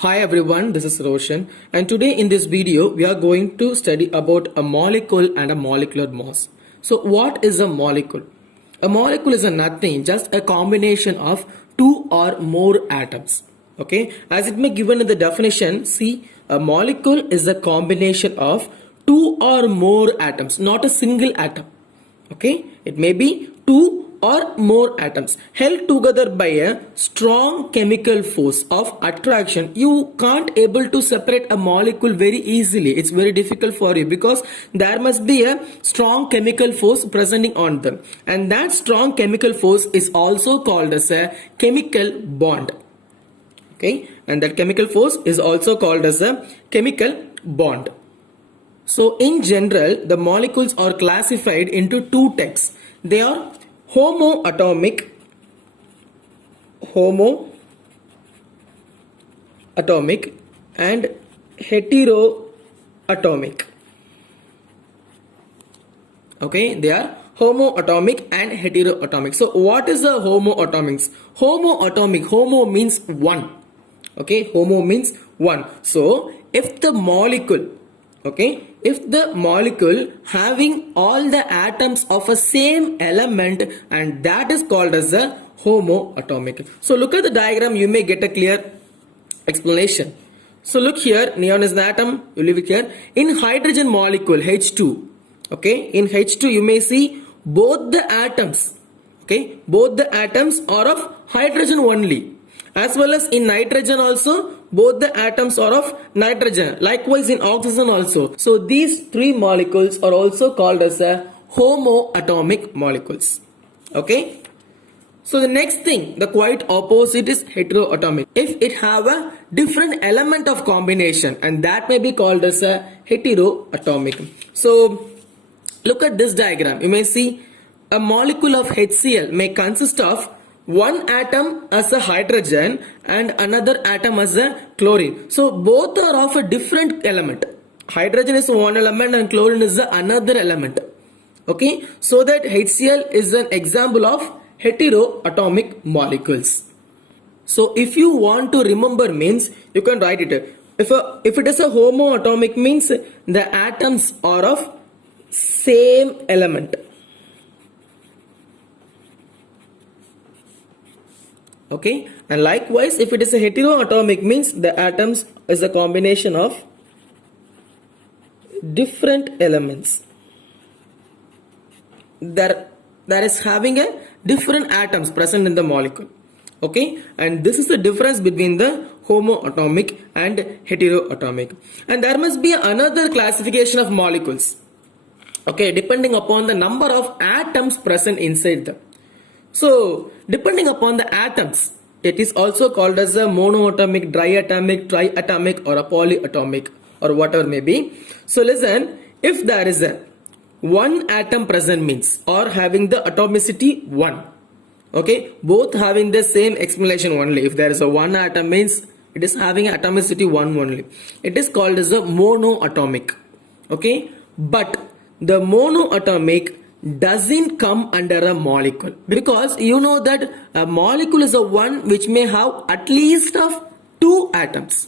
Hi everyone, this is Roshan, and today in this video we are going to study about a molecule and a molecular mass. So what is a molecule? A molecule is a nothing, just a combination of two or more atoms. Okay, as it may given in the definition, see, a molecule is a combination of two or more atoms, not a single atom. Okay, it may be two or more atoms held together by a strong chemical force of attraction. You can't able to separate a molecule very easily. It's very difficult for you because there must be a strong chemical force presenting on them, and that strong chemical force is also called as a chemical bond. Okay, and that chemical force is also called as a chemical bond. So in general, the molecules are classified into two types. They are homoatomic and heteroatomic. Okay, they are homoatomic and heteroatomic. So what is the homoatomics? Homo means one. Okay, homo means one. So if the molecule having all the atoms of a same element, and that is called as a homoatomic. So look at the diagram, you may get a clear explanation. So look here, neon is the atom, you leave it here. In hydrogen molecule H2, okay, in H2 you may see both the atoms, okay, both the atoms are of hydrogen only. As well as in nitrogen also, both the atoms are of nitrogen. Likewise in oxygen also. So these three molecules are also called as a homoatomic molecules. Okay. So the next thing, the quite opposite is heteroatomic. If it have a different element of combination, and that may be called as a heteroatomic. So look at this diagram. You may see a molecule of HCl may consist of one atom as a hydrogen and another atom as a chlorine. So both are of a different element. Hydrogen is one element and chlorine is another element. Okay, so that HCl is an example of heteroatomic molecules. So if you want to remember means, you can write it. If it is a homoatomic means the atoms are of same element. Okay, and likewise if it is a heteroatomic means the atoms is a combination of different elements that is having a different atoms present in the molecule. Okay, and this is the difference between the homoatomic and heteroatomic. And there must be another classification of molecules, okay, depending upon the number of atoms present inside them. So depending upon the atoms, it is also called as a monoatomic, diatomic, triatomic, or a polyatomic, or whatever may be. So listen, if there is a one atom present means, or having the atomicity 1, okay, both having the same explanation only. If there is a one atom means it is having atomicity 1 only. It is called as a monoatomic. Okay, but the monoatomic doesn't come under a molecule, because you know that a molecule is a one which may have at least of two atoms.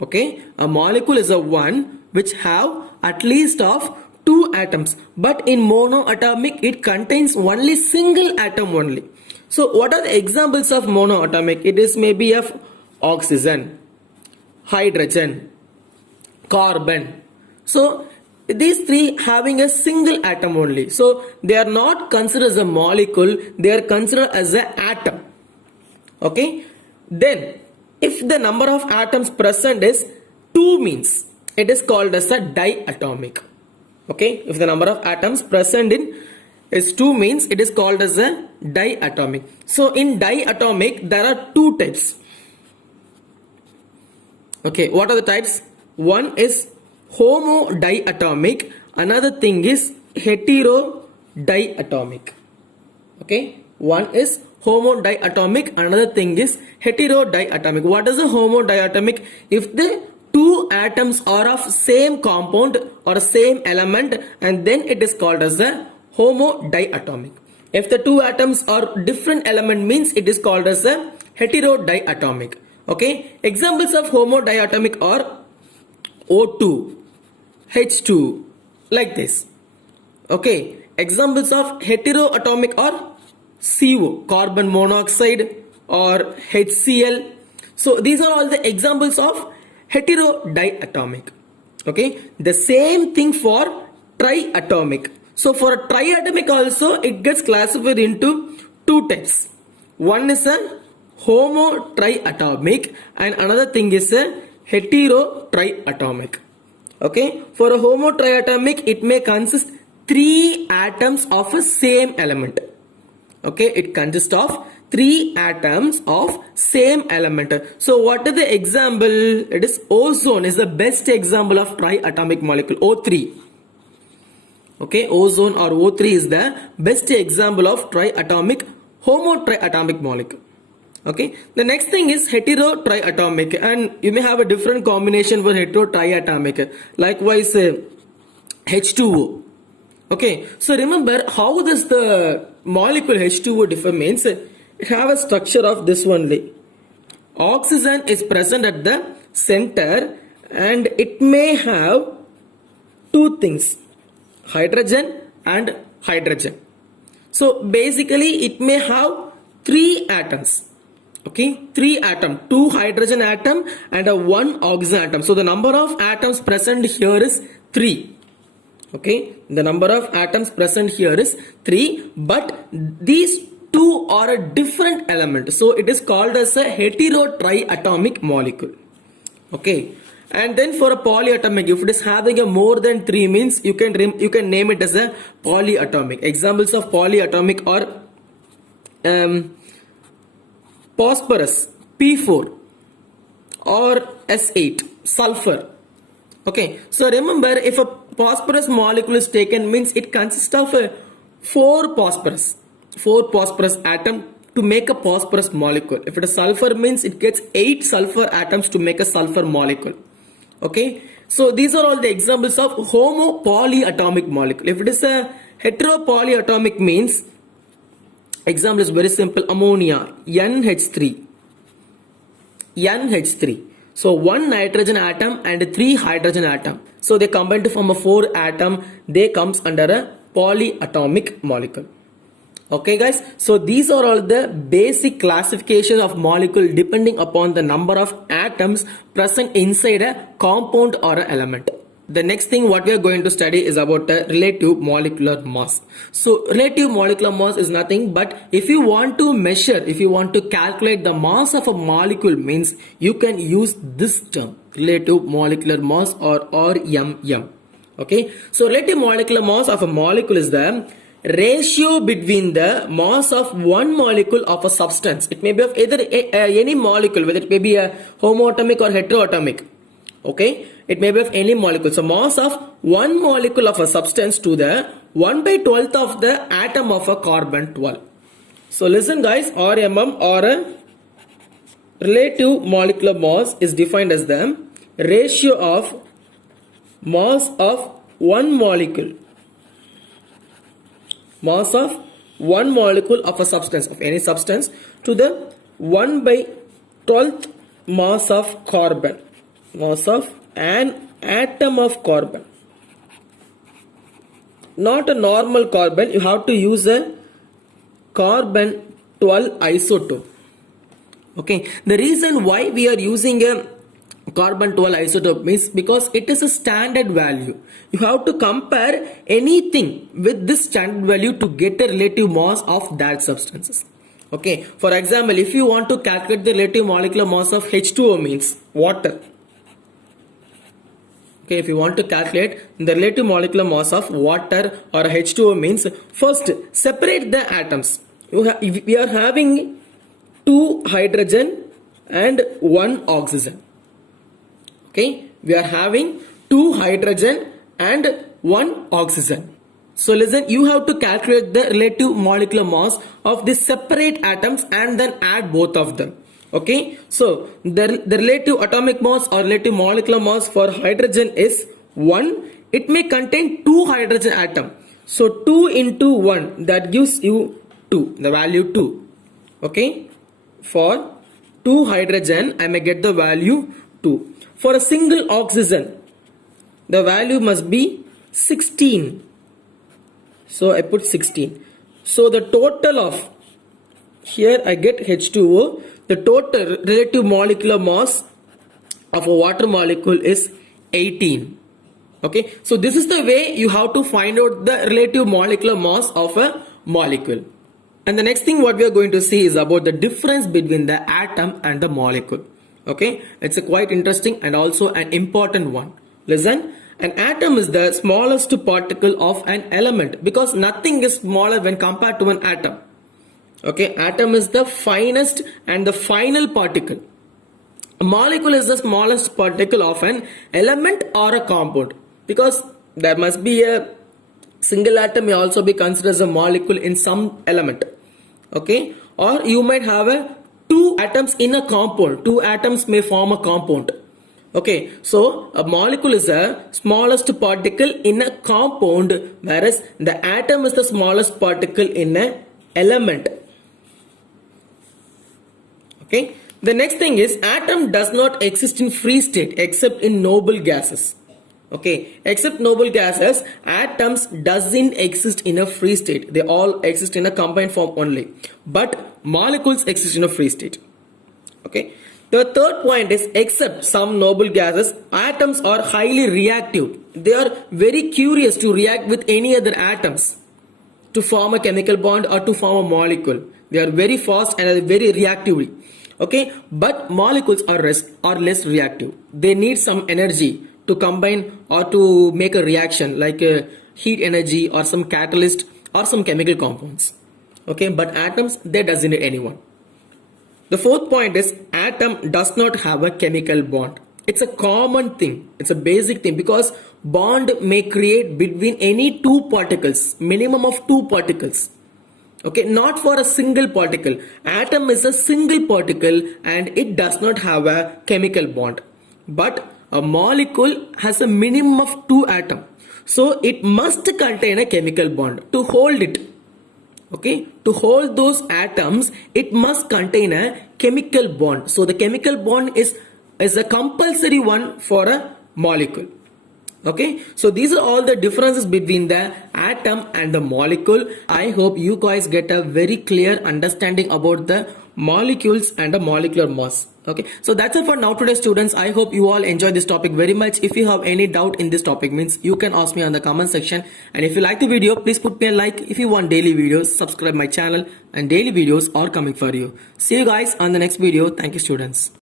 Okay, a molecule is a one which have at least of two atoms, but in monoatomic it contains only single atom only. So what are the examples of monoatomic? It is maybe of oxygen, hydrogen, carbon. So these three having a single atom only. So they are not considered as a molecule, they are considered as an atom. Okay. Then if the number of atoms present is 2 means it is called as a diatomic. Okay. If the number of atoms present in is 2 means it is called as a diatomic. So in diatomic there are two types. Okay. What are the types? One is homodiatomic, another thing is heterodiatomic. Okay, one is homodiatomic, another thing is heterodiatomic. What is a homodiatomic? If the two atoms are of same compound or same element, and then it is called as a homodiatomic. If the two atoms are different element means it is called as a heterodiatomic. Okay, examples of homodiatomic are O2, H2, like this. Okay, examples of heteroatomic are CO, carbon monoxide, or HCl. So these are all the examples of heterodiatomic. Okay, the same thing for triatomic. So for a triatomic also it gets classified into two types. One is a homotriatomic and another thing is a heterotriatomic. Okay, for a homotriatomic it may consist three atoms of a same element. Okay, it consists of three atoms of same element. So what is the example? It is ozone is the best example of triatomic molecule, O3. Okay, ozone or O3 is the best example of triatomic homotriatomic molecule. Okay, the next thing is heterotriatomic, and you may have a different combination for heterotriatomic. Likewise, H2O. Okay, so remember how does the molecule H2O differ means it have a structure of this only. Oxygen is present at the center and it may have two things, hydrogen and hydrogen. So basically it may have three atoms. Okay, three atom, two hydrogen atom and a one oxygen atom. So the number of atoms present here is 3. Okay, the number of atoms present here is 3, but these two are a different element. So it is called as a heterotriatomic molecule. Okay, and then for a polyatomic, if it is having a more than 3 means you can name it as a polyatomic. Examples of polyatomic are phosphorus P4 or S8, sulfur. Okay, so remember if a phosphorus molecule is taken means it consists of four phosphorus atom to make a phosphorus molecule. If it is sulfur means it gets 8 sulfur atoms to make a sulfur molecule. Okay, so these are all the examples of homopolyatomic molecule. If it is a heteropolyatomic means example is very simple, ammonia, NH3. So one nitrogen atom and 3 hydrogen atom. So they combine to form a 4 atom. They comes under a polyatomic molecule. Okay guys, so these are all the basic classification of molecule depending upon the number of atoms present inside a compound or an element. The next thing what we are going to study is about the relative molecular mass. So relative molecular mass is nothing but if you want to measure, if you want to calculate the mass of a molecule means you can use this term, relative molecular mass or RMM. Okay, so relative molecular mass of a molecule is the ratio between the mass of one molecule of a substance. It may be of either any molecule, whether it may be a homoatomic or heteroatomic. Okay, it may be of any molecule. So mass of one molecule of a substance to the 1/12 of the atom of a carbon 12. So listen guys, RMM or a relative molecular mass is defined as the ratio of mass of one molecule of a substance, of any substance, to the 1/12 mass of carbon, mass of an atom of carbon, not a normal carbon. You have to use a carbon 12 isotope. Okay, the reason why we are using a carbon 12 isotope means because it is a standard value. You have to compare anything with this standard value to get a relative mass of that substances. Okay, for example, if you want to calculate the relative molecular mass of H2O means water. Okay, if you want to calculate the relative molecular mass of water or H2O means first separate the atoms. We are having 2 hydrogen and 1 oxygen. Okay, we are having 2 hydrogen and 1 oxygen. So listen, you have to calculate the relative molecular mass of the separate atoms and then add both of them. Okay, so the relative atomic mass or relative molecular mass for hydrogen is 1. It may contain 2 hydrogen atom. So 2 into 1, that gives you 2, the value 2. Okay, for 2 hydrogen, I may get the value 2. For a single oxygen, the value must be 16. So I put 16. So the total of, here I get H2O, the total relative molecular mass of a water molecule is 18. Okay, so this is the way you have to find out the relative molecular mass of a molecule. And the next thing what we are going to see is about the difference between the atom and the molecule. Okay, it's a quite interesting and also an important one. Listen, an atom is the smallest particle of an element because nothing is smaller when compared to an atom. Okay, atom is the finest and the final particle. A molecule is the smallest particle of an element or a compound, because there must be a single atom may also be considered as a molecule in some element. Okay, or you might have a two atoms in a compound. Two atoms may form a compound. Okay, so a molecule is the smallest particle in a compound, whereas the atom is the smallest particle in an element. Okay, the next thing is atom does not exist in free state except in noble gases. Okay, except noble gases, atoms doesn't exist in a free state. They all exist in a combined form only. But molecules exist in a free state. Okay. The third point is except some noble gases, atoms are highly reactive. They are very curious to react with any other atoms to form a chemical bond or to form a molecule. They are very fast and are very reactive. Okay, but molecules are less reactive. They need some energy to combine or to make a reaction, like heat energy or some catalyst or some chemical compounds. Okay, but atoms, they doesn't need anyone. The fourth point is atom does not have a chemical bond. It's a common thing. It's a basic thing because bond may create between any two particles, minimum of two particles. Okay, not for a single particle. Atom is a single particle and it does not have a chemical bond. But a molecule has a minimum of two atoms. So it must contain a chemical bond to hold it. Okay, to hold those atoms, it must contain a chemical bond. So the chemical bond is a compulsory one for a molecule. Okay, so these are all the differences between the atom and the molecule. I hope you guys get a very clear understanding about the molecules and the molecular mass. Okay, so that's it for now today, students. I hope you all enjoy this topic very much. If you have any doubt in this topic, means you can ask me on the comment section. And if you like the video, please put me a like. If you want daily videos, subscribe my channel, and daily videos are coming for you. See you guys on the next video. Thank you, students.